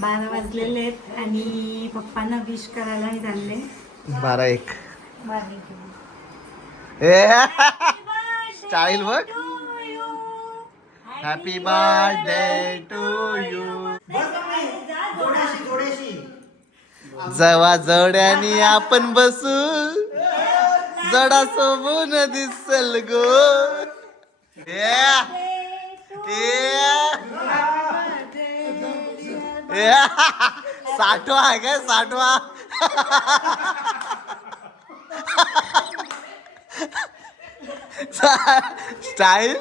बारा वाजलेले आहेत आणि पप्पांना विश करायला चालले. बारा एक. स्टाईल बघ हॅपी बर्थडे टू यू जवा जड्यानी आपण बसू जडा सोबून दिसल गो. ए, अरे साठवा आहे काय? साठवा. स्टाईल?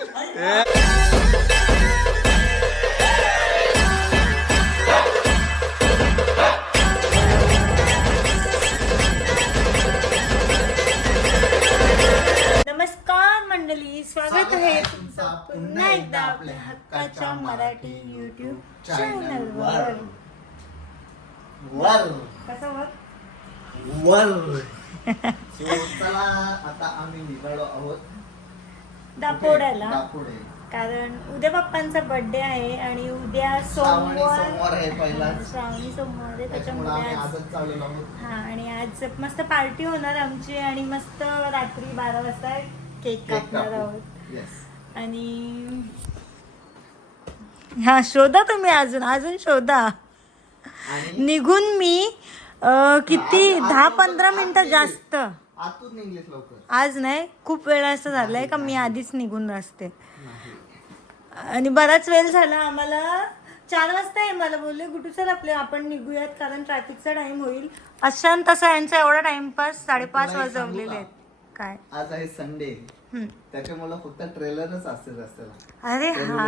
आपल्या हक्काच्या मराठी युट्यूब चॅनलवर. वर. कसं वर? वर. So, चला आता आम्ही निघालो आहोत. दापोड्याला. दापोडे. कारण उद्या पप्पांचा बर्थडे आहे आणि उद्या श्रावणी सोमवार. सोमवार आहे पहिला श्रावणी सोमवार आहे त्याच्यामुळे आज हा आणि आज मस्त पार्टी होणार आमची आणि मस्त रात्री बारा वाजता केक कापणार कापू. आहोत. आणि हा शोधा तुम्ही अजून अजून शोधा. निघून मी अं, किती दहा पंधरा मिनिटं. जास्त. आतून इंग्लिश लवकर. आज नाही खूप वेळा असं झालंय का मी आधीच निघून असते नाही. आणि बराच वेळ झाला आम्हाला. चार वाजता आहे मला बोलले गुटू सर आपले आपण निघूयात कारण ट्रॅफिकचा टाइम होईल. अशा आणि तसा यांचा एवढा टाइमपास साडेपाच तुला एक सांगू वाजवलेले का? आहेत काय? आज आहे संडे. त्याच्यामुळे फक्त ट्रेलरच असते रस्त्याला. अरे Trailer म्हणून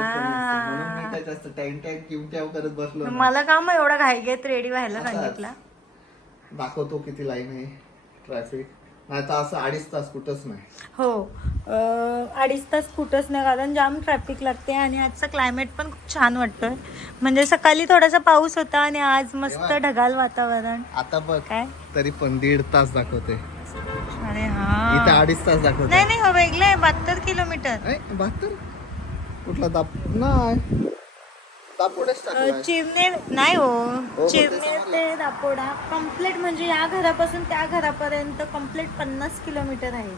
मी हा काय जास्त टाइम करत बसलो नाही. मला का मग एवढा घाईघाईत रेडी व्हायला असाच. सांगितलं? दाखवतो किती लाईन आहे ट्रॅफिक नाही तर असं अडीच तास कुठंच नाही. हो. अं, अडीच तास कुठंच नाही कारण जाम ट्रॅफिक लागते आणि आजचं क्लायमेट पण खूप छान वाटतंय. म्हणजे सकाळी थोडासा पाऊस होता आणि आज मस्त ढगाल वातावरण. आता बघ काय? तरी पण दीड तास दाखवते. अरे इथे अडीच तास दाखवते नाही नाही हो वेगळं आहे बहात्तर किलोमीटर. बहात्तर? कुठला दाप? नाही. दापोडेच टाकलाय. चिरनेर नाही हो हो, चिरनेर ते दापोडा. कंप्लीट म्हणजे या घरापासून त्या घरापर्यंत कंप्लीट पन्नास किलोमीटर आहे.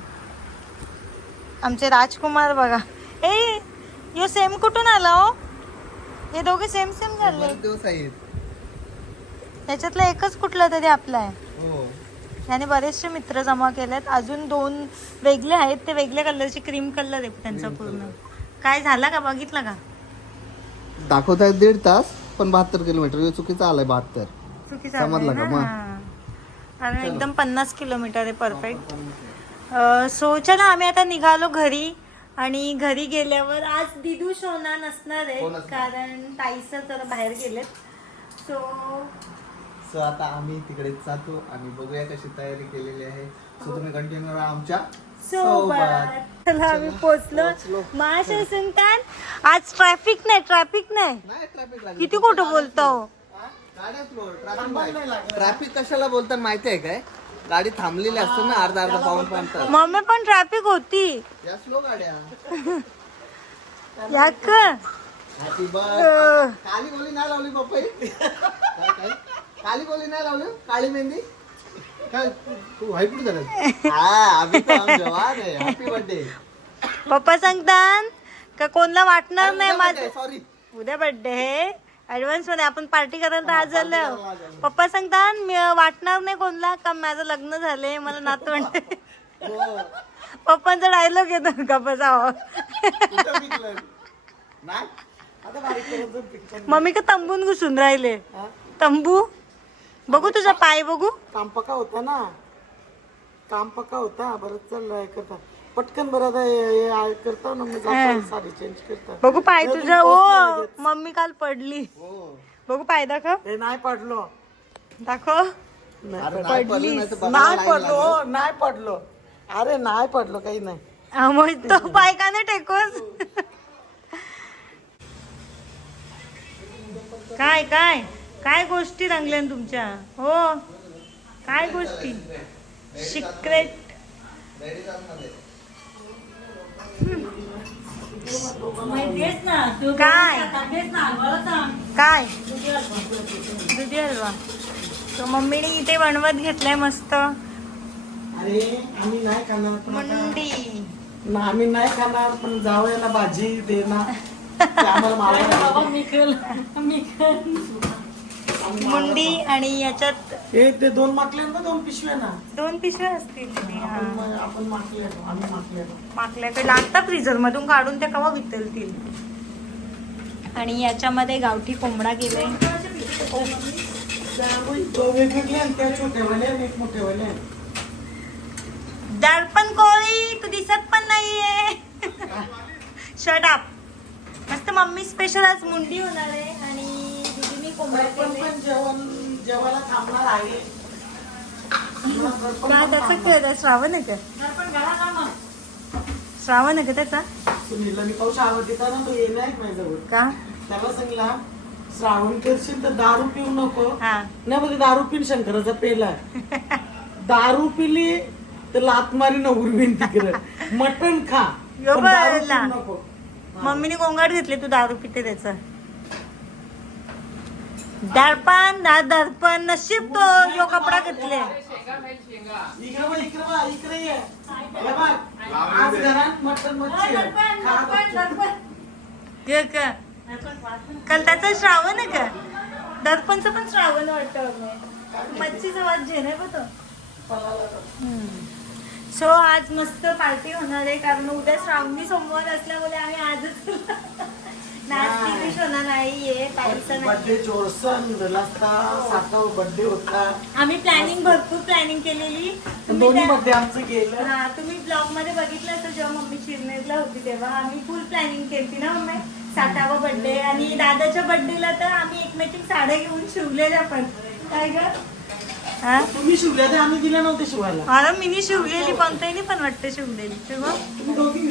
आमचे राजकुमार बघा. ए यो सेम कुठून आला हो? हे दोघे सेम सेम झाले. बरेच दिवस आहेत. त्याच्यातला एकच कुठला तरी आपला आहे. हो. याने बरेचसे मित्र जमा केलेत. अजून दोन वेगळे आहेत. ते वेगळ्या कलरचे क्रीम कलर आहे त्यांचा पूर्ण. काय झाला का? बघितलं का? दाखवत आहेत दीड तास पण बहात्तर किलोमीटर. हे चुकीचं आलंय बहात्तर. चुकीचं समजलं आहे का? मग? हा. एकदम पन्नास किलोमीटर आहे परफेक्ट सो चला आम्ही आता निघालो घरी. आणि घरी गेल्यावर आज दिदू शोना नसणार आहे असणार? कारण ताईसर जरा बाहेर गेलेत. सो सो आता आम्ही तिकडे जातो आणि बघूया कशी तयारी केलेली आहे. सो तुम्ही कंटिन्यू राहा आमच्यासोबत. चला आम्ही पोचलो पोचलो. माशा सुलतान आज ट्रॅफिक नाही ट्रॅफिक नाही. नाही ट्रॅफिक किती खोटं बोलतो? ट्रॅफिक कशाला बोलतात माहिती आहे काय? गाडी थांबलेली असते ना अर्धा अर्धा पाऊन तास. मम्मी पण ट्रॅफिक होती. या स्लो गाड्या. याक लावली पप्पा. काली नाही लावली? काळी मेहंदी? काय तू हाय कुठे झालं हा आम्ही तर हम जवान आहे. हॅपी बर्थडे पप्पा सांगतात का कोणला वाटणार नाही माझं? सॉरी उद्या बर्थडे ऍडव्हान्समध्ये आपण पार्टी करायला तर आज झालं. पप्पा सांगतात मी वाटणार नाही कोणला का माझं लग्न झालंय मला नातवंड हो. पप्पांचा डायलॉग येतो का बसावं. मम्मी का तंबून घुसून राहिले? हा? तंबू? बघू तुझा पाय बघू. काम पक्का होता ना. काम पक्का होता. बरं चाललंय करता पटकन बरं आता हे- हे करता ना मग जाता साडी चेंज करता. बघू पाय तुझा. ओ मम्मी काल पडली. हो. बघू पाय दाखव. हे नाही पडलो. दाखव. अरे नाही पडलं. नाही तर बघायला नाही line पडलो. हो, नाही पडलो. अरे नाही पडलो काही नाही. हा, मग तो पाय का नाही टेकोस काय काय? काय गोष्टी रंगल्या न तुमच्या? हो. काय गोष्टी? सिक्रेट काय? काय हलवा. तो मम्मीने इथे बनवत घेतलाय मस्त. अरे आम्ही नाही खाणार पण मुंडी. ना, आम्ही नाही खाणार पण जावयाला भाजी दे ना ते आम्हाला मावायला मुंडी आणि याच्यात हे ते दोन माकले ना दोन पिशव्या ना. दोन पिशव्या असतील हा. आपण आपण माकले आम्ही माकले माकल्याकडे लागतात फ्रीजर मधून काढून ते कवा विकतील आणि याच्यामध्ये गावठी कोंबडा गेले तो वेगवेगळे आणि त्या छोट्यावाले आणि एक मोठेवाले दर्पण कोळी तू दिसत पण नाहीये. शट अप मस्त मम्मी स्पेशल आज मुंडी होणार आहे आणि पण केले पण जेवण जेवायला थांबणार आहे. का त्याचा काय श्रावण आहे का? श्रावण आहे का त्याचा? सुनीलला मी पाऊस आवडते ना तो येणार माझ्याजवळ. का? त्याला सांगितला श्रावण करशील तर दारू पिऊ नको. नाही बोलते दारू पिन शंकराचा पेला दारू पिली तर लात मारी न उरवीन तिकडे. मटण खा नको. मम्मीने गोंगाट घेतले तू दारू पिते त्याचा. दर्पण दा दर्पण नशीब तो यो कपडा घेतले. हे आहे. हे काल त्याचा श्रावण आहे का? दर्पणचं पण श्रावण वाटतं मच्छीचा वाद जे नाही बघ सो आज मस्त पार्टी होणार आहे कारण उद्या श्रावणी सोमवार असल्यामुळे आम्ही आजच बर्थडे चोरसन रस्ता सातव बर्थडे होता. आम्ही प्लॅनिंग भरपूर प्लॅनिंग केलेली. दोन्ही आमचं गेलं. हा तुम्ही ब्लॉगमध्ये बघितलं असं जेव्हा मम्मी चिरनेरला होती तेव्हा. आम्ही फुल प्लॅनिंग केली ना मम्मी. साठावा बर्थडे आणि दादाच्या बर्थडेला तर आम्ही एकमेकिंग साड्या घेऊन शिवलेल्या पण. काय ग? हा? तुम्ही शिवल्या ते आम्ही दिल्या नव्हते शिवायला. मला मिनी शिवलेली कोणत्याही पण वाटते शिवलेली. शिव तुम्ही दोघी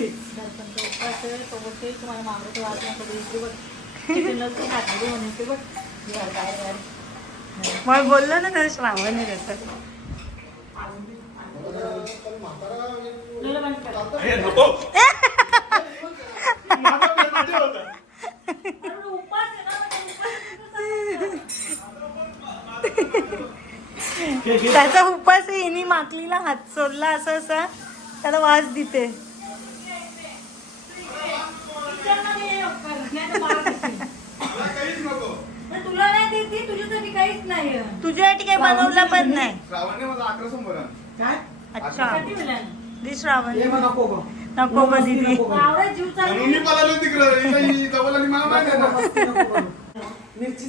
मग बोललो ना तर. श्रावण आहे त्याचं त्याचा उपास आहे हिनी माकलीला हात सोडला असं असं. त्याला वास देते. तुला नाही देते तुझ्यासाठी काहीच नाही. तुझ्यासाठी काही बनवलं पण नाही अच्छा. दि श्रावण. नको गं. दीदी. मिरची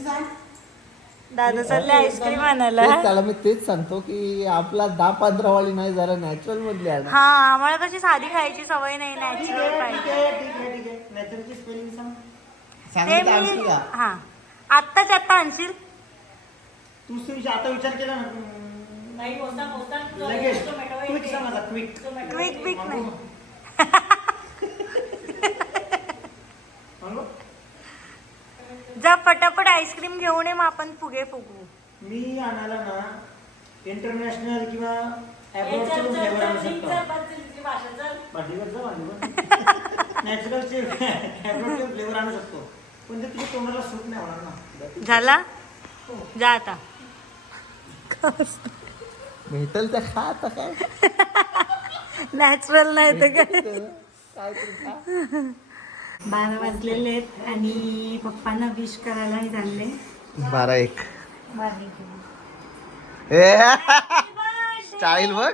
दादा चालले आईस्क्रीम आणायला. तेच त्याला मी तेच सांगतो की आपला दहा पंधरा वाली नाही जरा नॅचरल मधली आहे हा आम्हाला कशी साधी खायची सवय नाही नॅचरल पाहिजे. ते मी? हा. आत्ताच आत्ता आणशील? तू विचार आता विचार केला ना. लगेच. क्विक सांग आता क्विक क्विक क्विक नाही पटापट आईस्क्रीम घेऊन ये मग आपण फुगे फुगू मी आणायला ना इंटरनॅशनल किंवा फ्लेवर आणू शकतो. भांडीवर जा भांडीवर नॅचरलचे अब्रॉडचे फ्लेवर आणू शकतो. पण ते तुझ्या तोंडाला सूट नाही होणार ना. झाला? जा आता. भेटल त्या खा आता काय? नॅचरल नाही तर काय? तरी. बारा वाजलेले आहेत आणि पप्पांना विश करायला चालले. बारा एक. चाइल्ड बघ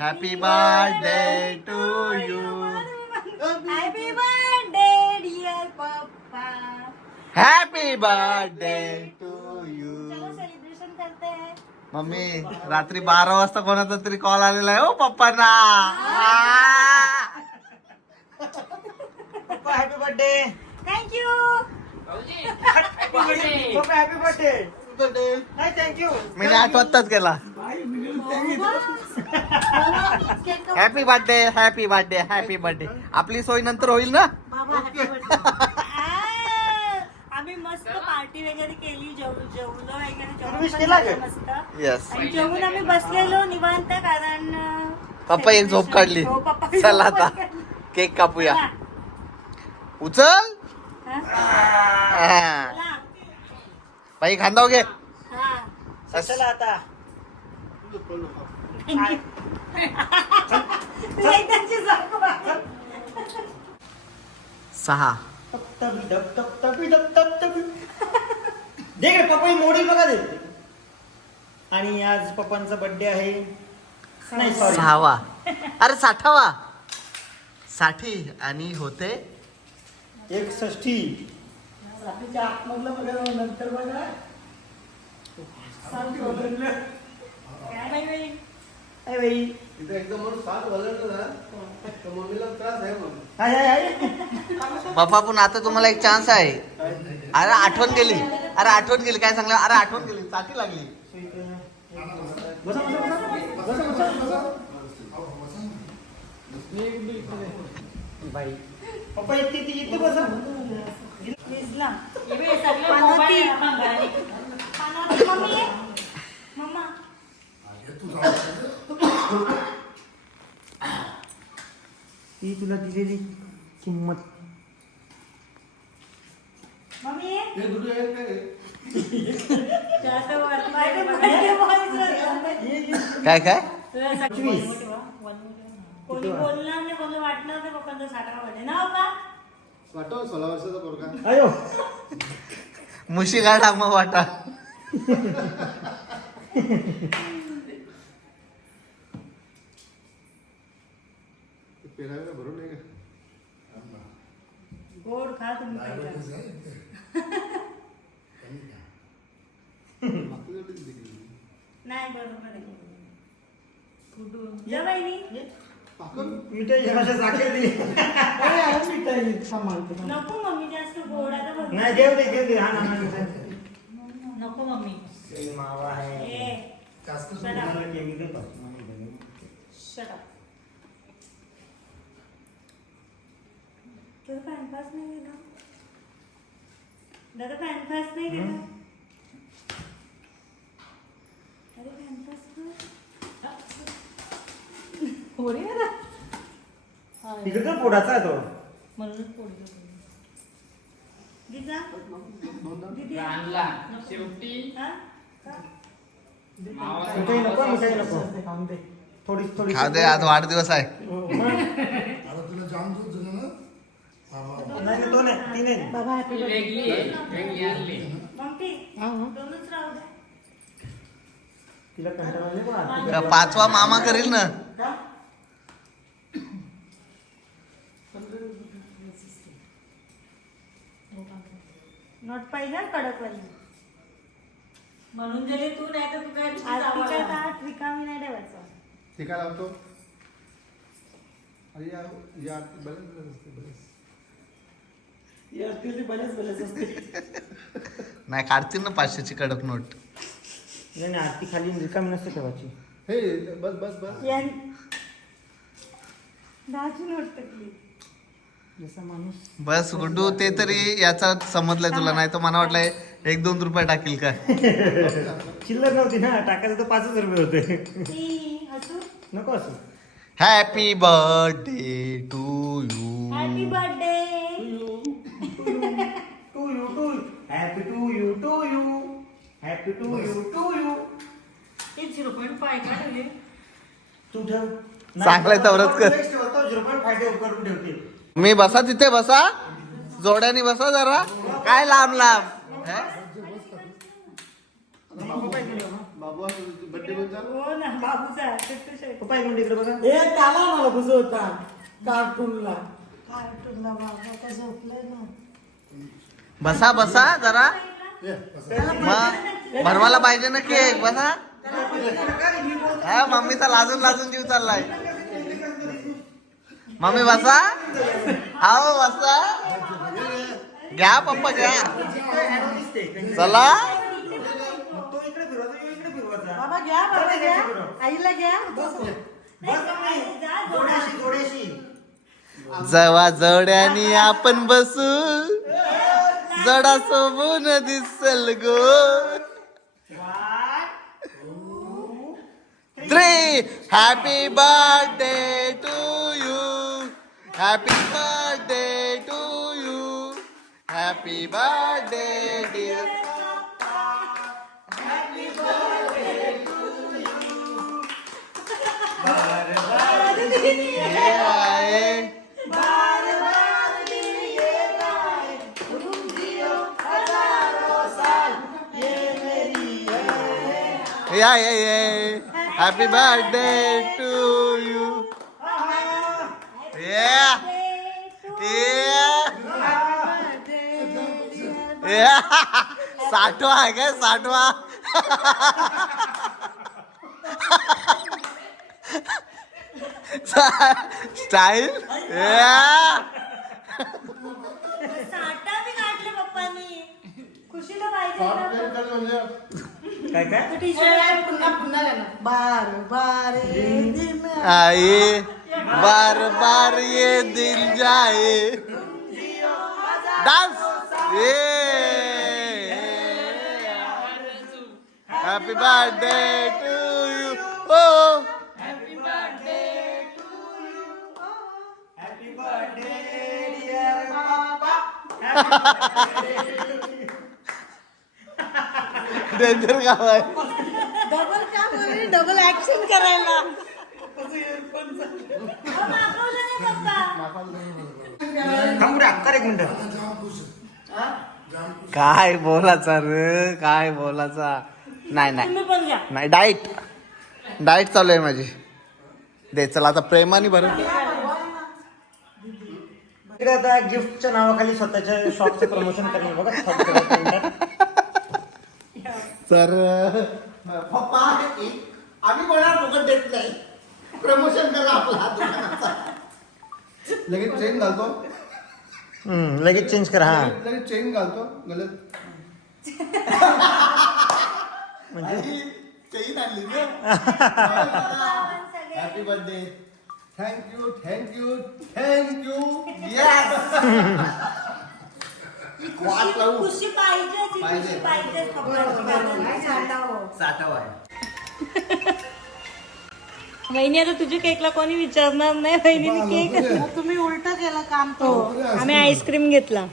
happy birthday to you happy birthday dear papa happy birthday to you celebration करते हैं. मम्मी रात्री बारा वाजता कोणाचा तरी कॉल आलेला आहे ओ पप्पांना papa happy birthday thank you papa happy birthday नाही थँक्यू मी आठ वाजताच गेला happy birthday happy birthday happy birthday आपली सोय नंतर होईल ना? आम्ही मस्त पार्टी वगैरे केली जेव- जेवलो वगैरे? मस्त. जेवून आम्ही बसलेलो निवांत कारण पप्पा एक झोप काढली. हो, चला आता. केक कापूया. उचल. हा? हा. बाई खांदा घे हा. चला आता. सहा टप टपी टप टप टपी टप टप टपी दे गे पपई मोडी बघा दे आणि आज पप्पांचा बर्थडे आहे. नाही सॉरी सहावा. अरे साठावा. साठी आणि होते एकसष्टी. साठीच्या आतमधलं बघा नंतर बघा. साठी बदललं. काय नाही बाई. काय बाई? इथे एकदम म्हणून सात वळलं ना तर मम्मीला त्रास आहे मग हाय हाय हाय. बाप्पा पण आता तुम्हाला एक चान्स आहे. अरे आठवण गेली. अरे आठवण गेली. काय सांगलं? अरे आठवण गेली. साठी लागली. बसा. बसा बसा बसा. बाई पप्पा इथे इथे इथे बसा भिजला. हे बाई, सगळं पानवती. मोबाईल आहे भंगाराने. पानवती, मम्मी. मम्मा. ती तुला दिलेली किंमत मम्मी. हे दुसरं हे काय जास्त वर- बाहेर बाहेर बोलायचं. काय काय कोणी बोलणार नाही कोणी वाटणार नाही पप्पांचा ना वाटव सोळा वर्षाचा पोरगा. अयो मुशी गाडा मग वाटा. ते पेरायला भरून नाही का गोड खा तुम्ही दिली. नाही बरोबर आहे. कुठून? जा बहिणी. मिठाई भाषा साखर दिली? मिठाई सांभाळतो. नको मम्मी जास्त गोड आता बघ. नाही देव दे देव दे. हा ना हा ना. नको मम्मी. ए, मावा आहे. ए. नाही नाही दिला दादा पॅनपास नाही दिला अरे पॅनपास हो रे दादा. तिकडे तर पोटाचा आहे तो. म्हणूनच पोट दिदा दिदी शेवटी? हा? का? मिठाई नको मिठाई नको. थोडी थोडी. खाऊ दे आज वाढदिवस आहे. नाही तो नाही ती नाही बाबा. वेगळी आहे वेगळी आणली. तिला कंटाळा आले पण आरती का पाचवा मामा करील ना. का? नोट पाहिजे कडक वाली म्हणून दिली तू नाही तर तू काय ताट रिकामी नाही ठेवायचं. ते काय लावतो. अरे या या बरेच बरेच असते बरेच. ही आरती होती, बऱ्याच बऱ्याच असते. नाही काढतील ना पाचशेची कडक नोट. नाही नाही आरती खाली रिकामी नसते ठेवायची. हे बस बस बस. यान दहाची नोट टाकली. जसा माणूस बस गुड्डू ते तरी याचा समजलंय तुला नाही तर मला वाटलंय एक दोन रुपये टाकील का? चिल्लर नव्हती ना टाकायचं तर पाचच रुपये होते. ती हसू नको असं. Happy birthday to you happy birthday to you to happy to you to you happy to you to you ते झिरो पॉईंट फाय का ठेवले तू ठेव. चांगलं आहे तेवढंच कर. झिरो पॉईंट फाय ठेव करून ठेवते मी बसा तिथे बसा. जोड्याने बसा जरा. काय लांब लांब. कार्टूनला कार्टूनला बाबा झोपलाय ना बसा बसा जरा. मग भरवायला पाहिजे ना केक बसा. हा मम्मीचा लाजून लाजून जीव चाललाय. मम्मी बसा. आओ बसा. घ्या पप्पा घ्या. चला. जवा जड्यानी आपण बसू. जडा सोबून दिसल गो. Three happy birthday to Happy birthday to you. Happy birthday, dear. Happy birthday to you. बार बार दिन ये आए बार बार दिन ये आए तुम जियो हजारों साल ये मेरी है या या या हैप्पी कर म्हणजे काय? काय पुन्हा पुन्हा गाणं. बार बार आए बार बार ये दिल जाए। डांस ये हैप्पी बर्थडे टू यू ओ हॅपी बर्थडे डिअर बाबा डेंजर गाव आहे डबल का बोलली डबल ऍक्शन करायला. एक मिनिट. काय बोलाचा रे काय बोलाचा नाही नाही. नाही डाईट. डाईट चालू आहे माझी. दे चला आता प्रेमाने भरून आता गिफ्टच्या नावाखाली स्वतःच्या शॉपचं प्रमोशन करणे बघा. तर पप्पा आम्ही कोणाला फुकट देत नाही. प्रमोशन करा आपला दुकानाचा. लगेच चेन घालतो. हम्म, लगेच चेंज कर हा. लगेच चेन घालतो. गलत. म्हणजे? चैन आणली happy birthday thank you thank you thank you वाट लावू. खुशी पाहिजे. ती पाहिजे. खुशी पाहिजे पप्पाची. साठव आहे. वहिनी आता तुझ्या केकला कोणी विचारणार नाही? वहिनीने केक तुम्ही उलट केलं काम हो आम्ही आईस्क्रीम घेतला.